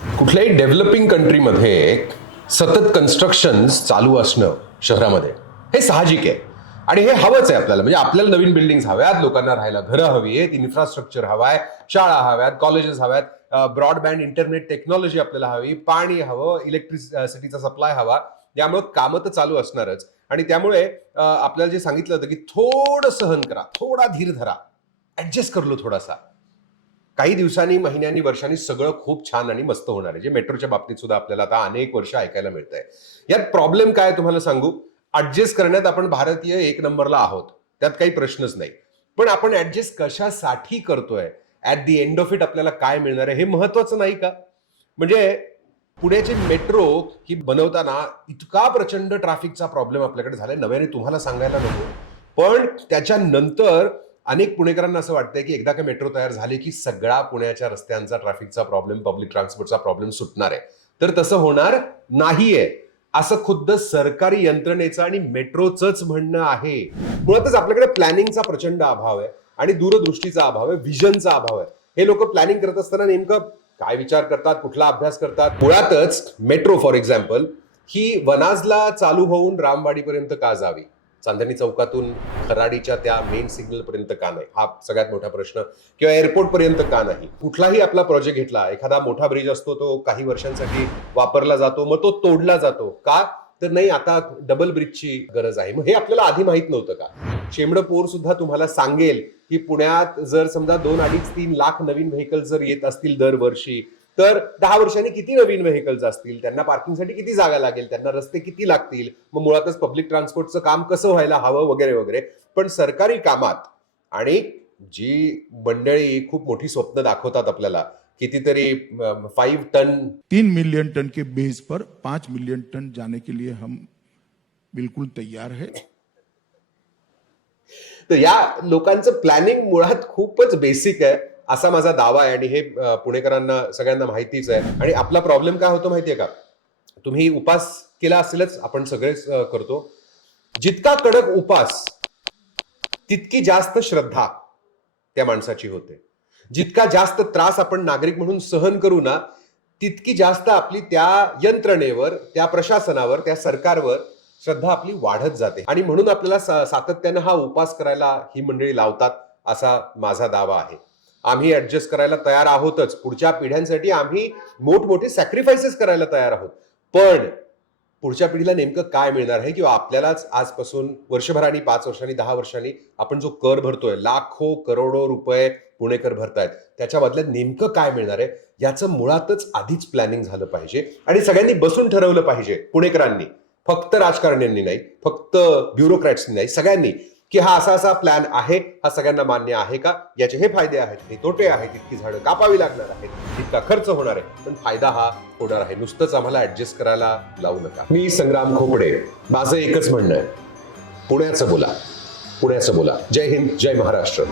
कुठल्याही डेव्हलपिंग कंट्रीमध्ये सतत कन्स्ट्रक्शन चालू असणं शहरामध्ये हे साहजिक आहे आणि हे हवंच आहे आपल्याला. म्हणजे आपल्याला नवीन बिल्डिंग्स हव्यात, लोकांना राहायला घरं हवी आहेत, इन्फ्रास्ट्रक्चर हवाय, शाळा हव्यात, कॉलेजेस हव्यात, ब्रॉडबँड इंटरनेट टेक्नॉलॉजी आपल्याला हवी, पाणी हवं, इलेक्ट्रिसिटीचा सप्लाय हवा. यामुळे कामं तर चालू असणारच. आणि त्यामुळे आपल्याला जे सांगितलं होतं की थोडं सहन करा, थोडा धीर धरा, ऍडजस्ट करलो थोडासा, काही दिवसांनी, महिन्यांनी, वर्षांनी सगळं खूप छान आणि मस्त होणार आहे. जे मेट्रोच्या बाबतीत सुद्धा आपल्याला आता अनेक वर्ष ऐकायला मिळत आहे. यात प्रॉब्लेम काय तुम्हाला सांगू, ऍडजस्ट करण्यात आपण भारतीय एक नंबरला आहोत, त्यात काही प्रश्नच नाही. पण आपण ऍडजस्ट कशासाठी करतोय, at the end of it आपल्याला काय मिळणार आहे हे महत्वाचं नाही का? म्हणजे पुण्याची मेट्रो ही बनवताना इतका प्रचंड ट्रॅफिकचा प्रॉब्लेम आपल्याकडे झालाय, नव्याने तुम्हाला सांगायला नको. पण त्याच्यानंतर अनेक पुणेकरांना असं वाटतंय की एकदा का मेट्रो तयार झाली की सगळा पुण्याच्या रस्त्यांचा ट्रॅफिकचा प्रॉब्लेम, पब्लिक ट्रान्सपोर्टचा प्रॉब्लेम सुटणार आहे. तर तसं होणार नाहीये, असं खुद्द सरकारी यंत्रणेचं आणि मेट्रोचंच म्हणणं आहे. मुळातच आपल्याकडे प्लॅनिंगचा प्रचंड अभाव आहे आणि दूरदृष्टीचा अभाव आहे, विजनचा अभाव आहे. हे लोक प्लॅनिंग करत असताना नेमकं काय विचार करतात, कुठला अभ्यास करतात? मुळातच मेट्रो फॉर एक्झाम्पल ही वनाजला चालू होऊन रामवाडीपर्यंत का जावी, चांदणी चौकातून खराडीच्या त्या मेन सिग्नल पर्यंत का नाही, हा सगळ्यात मोठा प्रश्न. किंवा एअरपोर्ट पर्यंत का नाही? कुठलाही आपला प्रोजेक्ट घेतला, एखादा मोठा ब्रिज असतो, तो काही वर्षांसाठी वापरला जातो, मग तो तोडला जातो का? तर नाही, आता डबल ब्रिजची गरज आहे. मग हे आपल्याला आधी माहित नव्हतं का? शेमडं पोर सुद्धा तुम्हाला सांगेल की पुण्यात जर समजा 2-2.5-3 लाख नवीन व्हेकल जर येत असतील दरवर्षी, तर 10 वर्षांनी किती नवीन व्हेकल्स असतील, त्यांना पार्किंगसाठी किती जागा लागेल, त्यांना रस्ते किती लागतील, मग मुळातच पब्लिक ट्रान्सपोर्टचं काम कसं व्हायला हवं वगैरे वगैरे. पण सरकारी कामात आणि जी मंडळी खूप मोठी स्वप्न दाखवतात आपल्याला, कितीतरी 5 टन 3 मिलियन टन के बेस पर 5 मिलियन टन जाने के लिए हम बिल्कुल तैयार है. तर या लोकांचं प्लॅनिंग मुळात खूपच बेसिक आहे असा माझा दावा आहे. आणि हे पुणेकरांना सगळ्यांना माहितीच आहे. आणि आपला प्रॉब्लेम काय होतो माहितीये का? तुम्ही उपास केला असेलच, आपण सगळेच करतो. जितका कडक उपास तितकी जास्त श्रद्धा त्या माणसाची होते. जितका जास्त त्रास आपण नागरिक म्हणून सहन करू ना, तितकी जास्त आपली त्या यंत्रणेवर, त्या प्रशासनावर, त्या सरकारवर श्रद्धा आपली वाढत जाते. आणि म्हणून आपल्याला सातत्यानं हा उपास करायला ही मंडळी लावतात असा माझा दावा आहे. आम्ही ऍडजस्ट करायला तयार आहोतच. पुढच्या पिढ्यांसाठी आम्ही मोठमोठे सॅक्रिफायसेस करायला तयार आहोत. पण पुढच्या पिढीला नेमकं काय मिळणार आहे, किंवा आपल्यालाच आजपासून वर्षभरानी, 5 वर्षांनी, 10 वर्षांनी आपण जो कर भरतोय, लाखो करोडो रुपये पुणेकर भरतायत, त्याच्या बदल्यात नेमकं काय मिळणार आहे याचं मुळातच आधीच प्लॅनिंग झालं पाहिजे. आणि सगळ्यांनी बसून ठरवलं पाहिजे, पुणेकरांनी, फक्त राजकारण्यांनी नाही, फक्त ब्युरोक्रॅट्सनी नाही, सगळ्यांनी, की हा असा असा प्लॅन आहे, हा सगळ्यांना मान्य आहे का, याचे हे फायदे आहेत, हे तोटे आहेत, इतकी झाडं कापावी लागणार आहेत, इतका खर्च होणार आहे, पण फायदा हा होणार आहे. नुसतंच आम्हाला ऍडजस्ट करायला लावू नका. मी संग्राम खोपडे, माझं एकच म्हणणं आहे, पुण्याचं बोला, पुण्याचं बोला. जय हिंद, जय महाराष्ट्र.